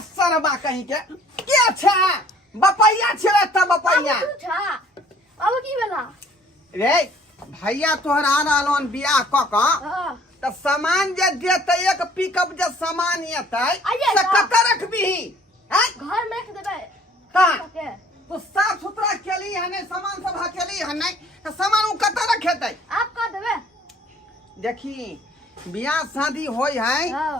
सरमा कहीं के छे बपैया छे त बपैया बाबू तू छा बाबू की भेला रे भैया तोहर आ रहलन बियाह क क हां त सामान जे देते एक पिकअप जे सामान एतै आइए त ना। कत रखबी हैं घर में रख देबे कहाँ के तो साफ सुथरा केली है नहीं सामान सब हकेली है नहीं तो सामान उ कत रखेतै आप कर देबे देखी बियाह शादी होय है हां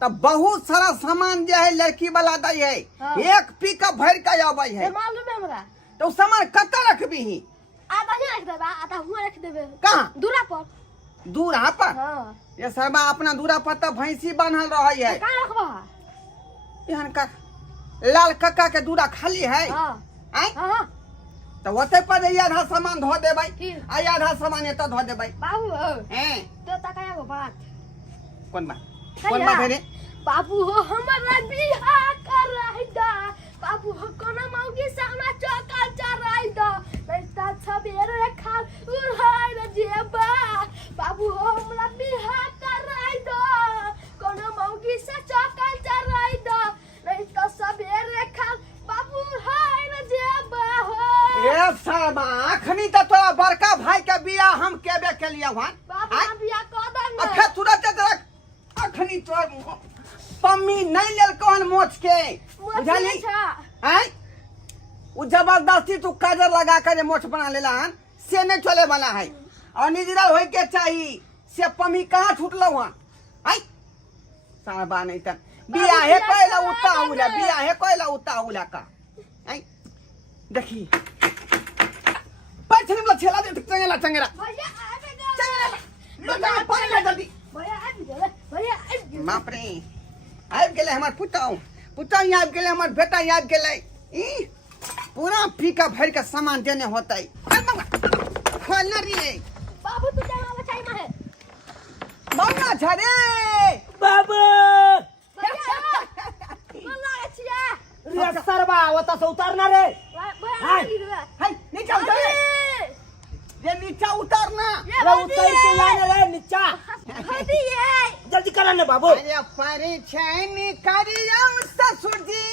तब बहुत सारा सामान जे है लड़की वाला दै है हाँ। एक पिकअप भर के आबै है ये मालूम है हमरा तो सामान कत रखबी आधा ही रख देबे आधा हुआ रख देबे कहाँ दूरा पर दूरा पर हां ये शर्मा अपना दूरा पर तो भैंसी बांधल रही है कहां रखबा यहाँ का लाल कक्का के दूरा खाली है हां आय हां तो ओते पर ये आधा सामान धो देबै की? आ आधा सामान एत धो देबै बाबू हैं तो तकाया गो बात कोन बात कोन बात है रे बाबू हो हमरा बियाह कर रही दा बाबू हो कोना मौगी से हमरा चौका चराई दा बेटा सबेरे खा उड़ाई रे जेबा बाबू हो हमरा बियाह कर रही दा कोना मौगी से चौका चराई दा बेटा सबेरे खा बाबू हाय रे जेबा हो ए शर्मा अखनी तो तोरा बड़का भाई के बियाह हम केबे के लिए हन बाबू हम बियाह कर दन अखे तुरंत तक अखनी तोर पम्मी नहीं लेल कौन मोच के बुझाली हैं उ जबरदस्ती तू काजर लगा कर मोछ बना लेला हन से नहीं चले वाला है और निजरल होय के चाहिए से पम्मी कहां छूटलो हन हैं साबा नहीं त बियाह है कोइला उता उला बियाह है कोइला उता उला का हैं देखी पैसे निकला छेला दे चंगेला चंगेला भैया आगे गा चंगेला लो पानी ले जल्दी भैया आगे गेले भैया आगे गेले बाप रे आबि गेले हमर पुतौ पुतौ यहाँ आबि गेले हमर बेटा यहाँ आबि गेले ई पूरा फीका भर के सामान देने होतै खोल रे बाबू तू जाना बचाई माहे मौना झरे बाबू भैया मन लागे छिया रे सरबा ओता से उतारना रे भैया हाय। आगे गिरबे हाय नीचे उतर रे नीचे उतरना रे उतर के लाने रे नीचा हदी ये जल्दी करा ने बाबू अरे परिचय करियो ससुर जी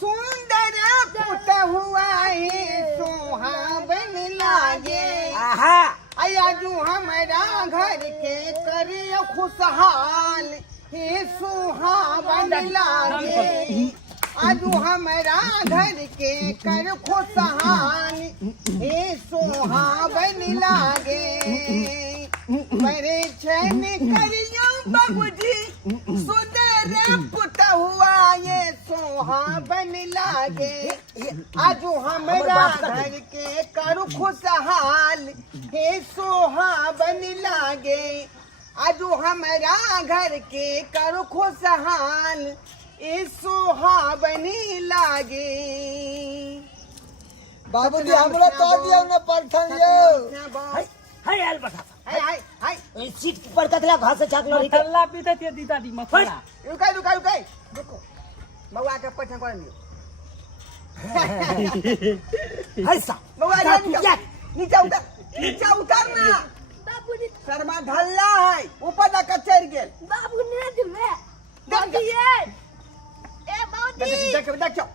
सुंदर पुत हुआ है सुहावन लागे आहा आजू हमारा घर के करियो खुशहाल हे सुहावन लागे आजू हमारा घर के कर खुशहाल हे सुहावन लागे मेरे छन करियो बाबूजी सुंदर पुत हुआ ये सुहावन लागे आजू हमारा घर के कर खुशहाल हे सुहावन लागे आजू हमारा घर के कर खुशहाल ए सुहावनी लागे बाबूजी हमरा तो दियो न परथन यो हाय हाय आल बता हाय हाय हाय ए सीट पर कतला घास से चाकलो रे मसाला पीते थे दीदा दी मसाला रुकै रुकै रुकै रुको बउआ के पछा कर लियो हाय सा बउआ नीचे उतर ना बाबू ने शर्मा ढल्ला है ऊपर तक चढ़ गेल बाबू ने दिले बाबू ये ए बाबू देख देखो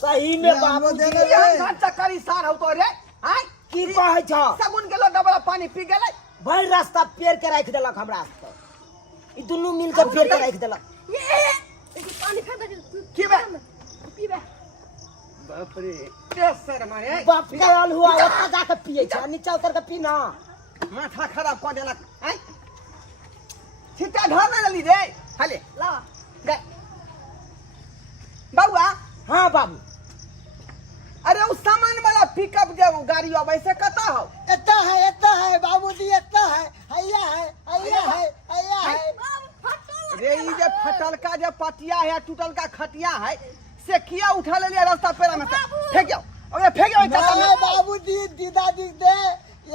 सही में बाबू दे जी ये घाट करी सार हो तो रे हाय की कहै छ सगुन गेलो डबला पानी पी गेलै भर रास्ता पेर के राख देलक हमरा ई दुनू मिल के पेर के राख देलक ये पानी फेंक दे की बे पीबे बाप रे के शर्मा रे बाप के आल हुआ ओता जाके पिए छ नीचा उतर के पी ना माथा खराब कर देलक हैं छिटा ढल ना ली रे हाले ला गए बउआ हां बाबू अरे उस सामान वाला पिकअप जब गाड़ी अब ऐसे कता हो एता है बाबूजी एता है हैया है रे ई जे फटलका जे पटिया है टूटल का खटिया है से किया उठा ले लिया रास्ता पेरा में से फेंक आओ अबे फेंक आओ चाचा अरे में बाबूजी दीदा दी दे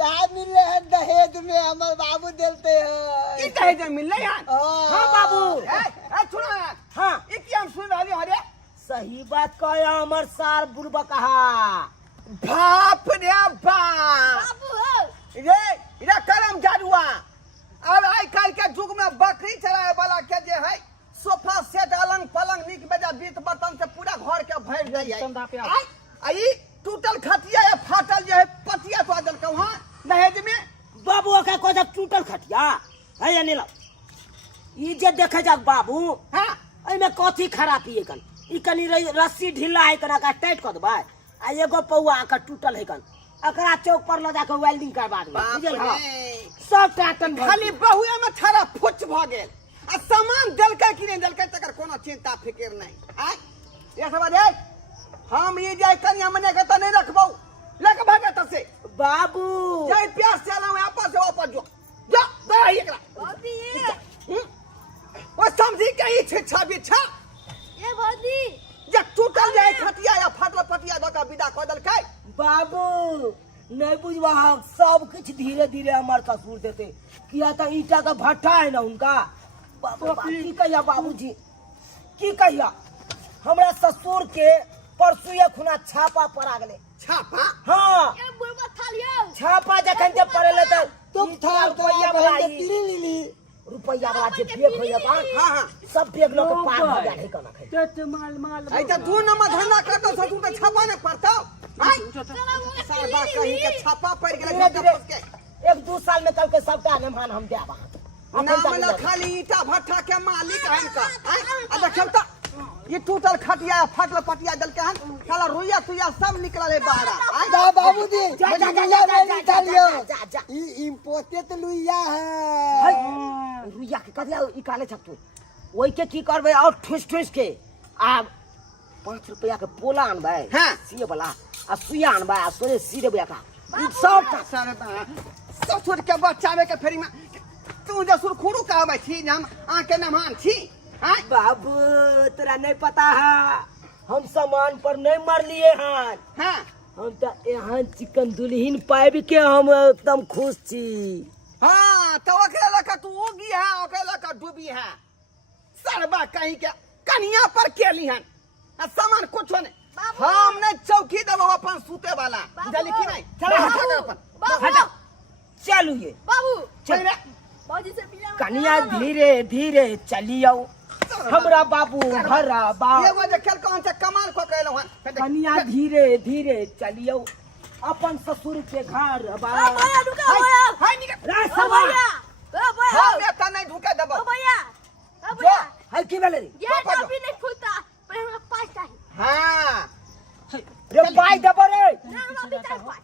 यहाँ मिले हैं दहेज में हमर बाबू देते ई हैं कहे जे मिल यार हां बाबू ए सुनो यार हां ई की हम सुन रहली हरे सही बात कहया हमर सार बुढ़बा कहा बाप रे बाप बाबू हो रे इरा करम जादुआ अब आई काल के युग में बकरी चराए वाला के जे है सोफा सेट अलंग पलंग निक बेजा रही है कंधा पे आय, आई टूटल खटिया या फाटल जो है पतिया तो आदल का वहाँ दहेज में बाबू का कोई टूटल खटिया है या नहीं ला ई जे देखे जा बाबू हाँ एहि में कथी खराबी है कन ई कनी रस्सी ढीला है कना का टाइट कर देबा आ एगो पौआ का टूटल है कन एकरा चौक पर ले जाके वेल्डिंग करवा देबा बाप बुझल हां रे सब टाटन खाली बहुए में थारा फुच भ गेल आ सामान देलकै कि नहीं देलकै तकर कोनो चिंता फिकर नहीं आय ये सब दे हम ये जाय कन्या मने के त नहीं रखबौ लेके भागे त से बाबू जाय प्यास चला मैं आपस से वापस जो जा दे एकरा भाभी वो समझी के ई छिछा बिछा ये भाभी जे टूटल जाय खटिया या फाटल पटिया दका विदा क देलकै बाबू नहीं बुझवा सब कुछ धीरे धीरे हमार ससुर देते किया तो ईटा का भट्टा है ना उनका बाबू की कहिया बाबूजी की कहिया हमरा ससुर के परसू ये खुना छापा पड़ा गले छापा हाँ ये बुढ़वा था लियो छापा जखन जे पड़े तो तुम था रुपया बहन वाला के तिली लीली रुपया वाला जे बेग होइया बा हां हां सब बेग लोग के पार हो जाए कना खाई चट माल माल आई त दू नंबर धंधा करतो ससुर त छापा ने पड़तो आय सारा कहीं के छापा पड़ गेलै धीरे जब धीरे के एक दो साल में कल के सबका नमान हम देबा नाम ला खाली ईटा भट्ठा के मालिक है इनका आ देखम त ये टूटल खटिया फाटल पटिया दल के हन साला रुइया तुइया सब निकलल है बाहर आय जा बाबूजी जा, जा, जा, लुइया जा, में जा, निकाल जा, लो जा, जा। ई इम्पोर्टेड लुइया है रुइया के कदिया इकाले छकतू ओइ के की करबे और ठुस ठुस के आ 5 रुपया के पोला अनबै हाँ। सिए वाला आ सुइया अनबै आ सोरे सिरे बुया का ई सब का सारे ससुर के बचावे के फेरी में तू जे सुरखुरु कहबै छी जे हम आके नमान छी आय बाबू तोरा नहीं पता है हम सामान पर नहीं मर लिए हैं हां हम तो यहाँ चिकन दुल्हन पाइब के हम एकदम खुश छी हां तो ओकरे लका तू उगी है ओकरे लका डूबी है सरबा कहीं के कनिया पर केली हन आ सामान कुछ नहीं हम ने चौकी देबो अपन सूते वाला जली की नहीं चलो, चलो अपन हटा चलू ये बाबू चल बाबूजी से मिला कनिया धीरे धीरे चलियो हमरा बाबू भरा बा एगो जे खेल कौन से कमाल को कहलो हन कनिया धीरे धीरे चलियो अपन ससुर के घर बा भैया रुका भैया हाय निकल रा ओ सवा भैया ओ भैया हम एता नहीं ढुके देबो ओ भैया ओ जो भैया है की भेले रे ये अभी नहीं खुलता पर हमरा पास चाहिए हां रे पाई दबो रे ना हम अभी तक पास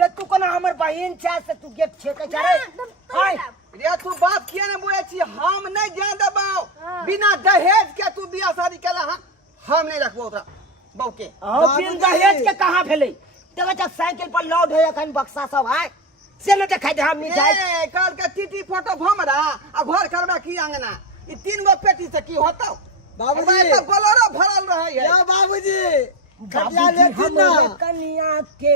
रे तू कोना हमर बहिन छै से तू गेट छेके जा रे हाय रे तू बात किया ने बोले छी हम नहीं जान देबो हाँ। बिना दहेज के तू बियाह शादी केला हन हम नहीं रखबो ओकरा बहू के बिन दहेज के कहाँ भेले देखो जब साइकिल पर लोड है अखन बक्सा सब है से न देखाई दे हम मिठाई ए कल के टीटी फोटो भमरा आ घर करबा की अंगना ई 3 गो पेटी से की होतौ बाबूजी। तो बोलेरो भरल रहे है या बाबूजी खटिया बाबूजी लेती ना हम कनिया के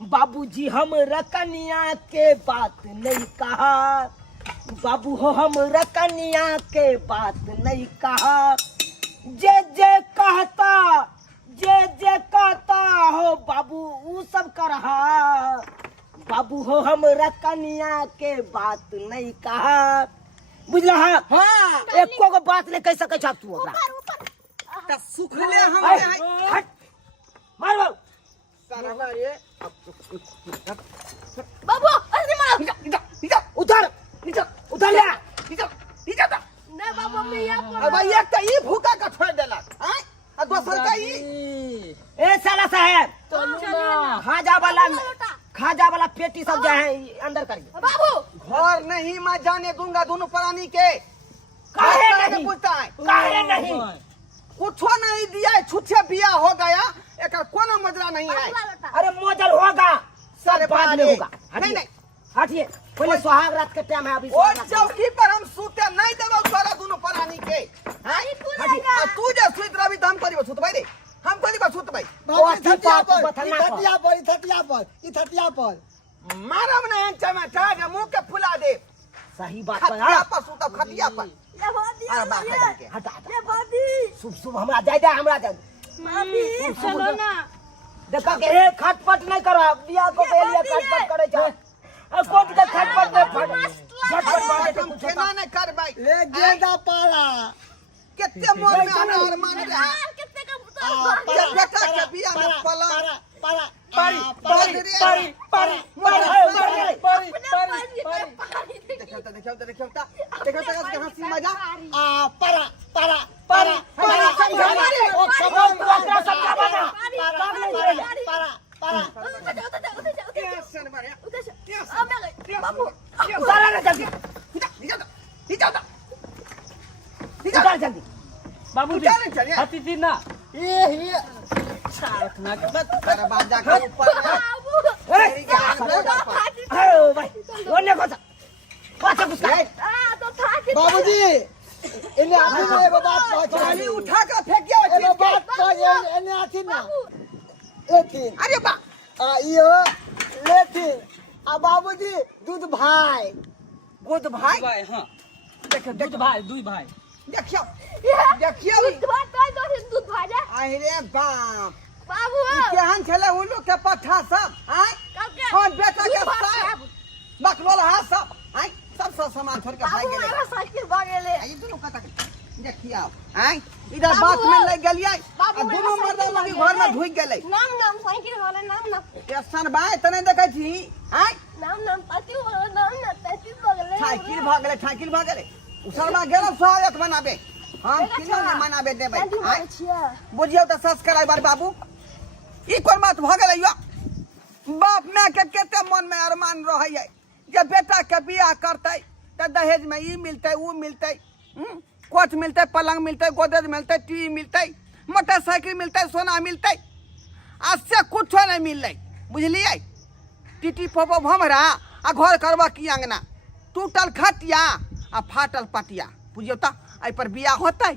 बाबूजी हम रकनिया के बात नहीं कहा बाबू हो हम रकनिया के बात नहीं कहा जे जे कहता हो बाबू ऊ सब कर रहा बाबू हो हम रकनिया के बात नहीं कहा बुझला हां एको को बात नहीं कह सकै छ तू ओकरा त सुखले हम हाय, है हट मार मार सारा रे बाबू अरे मारो इधर उधर उधर ले इधर नहीं बाबू मैं यहाँ अब एक त ई भूखा का छोड़ देलक हैं आ दोसर का ई ए साला साहब चलिए खाजा वाला पेटी सब जो है अंदर करिए बाबू घर नहीं मैं जाने दूंगा दोनों प्राणी के काहे बात नहीं? पूछता है काहे नहीं कुछो नहीं दिया है, छुच्छे बिया हो गया एक कोनो मजरा नहीं है अरे मोजर होगा सारे सब बाद में बाले। होगा नहीं, हटिए नहीं। हटिए पहले सुहाग रात के टाइम है अभी वो सुहाग रात का। चौकी पर हम सूते नहीं देबो तोरा दोनों प्राणी के हैं हटिए आ तू जे सुत रही त हम करी सुत भाई रे हम करी सुत भाई बाबूजी अथी थटिया बात पर बथाना ई को। थटिया पर मारम ने चमचा के मुंह के फुला दे सही बात पर खटिया हाँ? पर सुतब खटिया पर ये भाभी अरे बाप रे के हटा हटा ये भाभी शुभ शुभ हमरा जाय दे हमरा जाय भाभी चलो ना देखा के ए खटपट नहीं करो बिया को के लिए खटपट करे छ अब कोट के खटपट में झटपट मारे हम खेना नहीं करबै ले गेंदा पारा कितने मोर में हमार मान रहा कितने का ये बेटा के बिया में पलंग पारा पारी पारी पारी पारी देखो हंसी मजा पारा पारा पारी पारा जल्दी बाबूजी उतारे चलिए। हाथी थी ना ये रखना के दरवाजा के ऊपर भाई बोलने को बाबूजी इन्हें आती ना एगो बात पानी उठा कर फेंकियो एगो बात इन्हें आती ना लेकिन अरे बा यो लेकिन आ बाबूजी दूध भाई गुड भाई भाई हाँ देख दूध भाई दुई भाई देखियो अरे बाप ई केहन छले उ लोग के पठा सब आय हम बेटा के सब बकलोल हा सब आय सब सामान छोड़ के भाग गेले आई दोनों कता देखियो आय इधर बात में लग गेलियै आ दोनों मर्दा लगी घर में ढुक गेलै टेंशन बाय तने देखै छी आय साइकिल भाग गेलै उसरमा गेल स्वागत मनाबे हम किलो ने मनाबे देबै आय बुझियो त सब्सक्राइबर बाबू ई कोन बात भ गेलै यो बाप माय के केते मन में अरमान रहै है जे बेटा के बियाह करतै त दहेज में ई मिलतै ऊ मिलतै कोच मिलतै पलंग मिलतै गोदरेज मिलतै टीवी मिलतै मोटरसाइकिल मिलतै सोना मिलतै आज से कुछ नहीं मिललै बुझलियै टीटी पोपो भमरा आ घर करबा की अंगना टूटल खटिया आ फाटल पटिया बुझियो त एहि पर बियाह होतै।